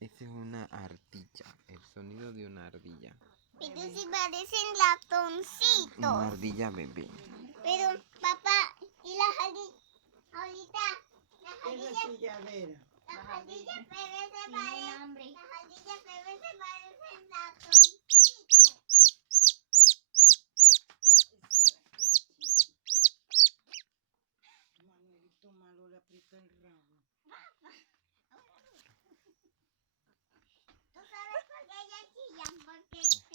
Esa es una ardilla, el sonido de una ardilla. Pero si parecen ratoncitos. Una ardilla bebé. Pero, papá, ¿y las ardillas? Ahorita, las ardillas bebés se parecen ratoncitos.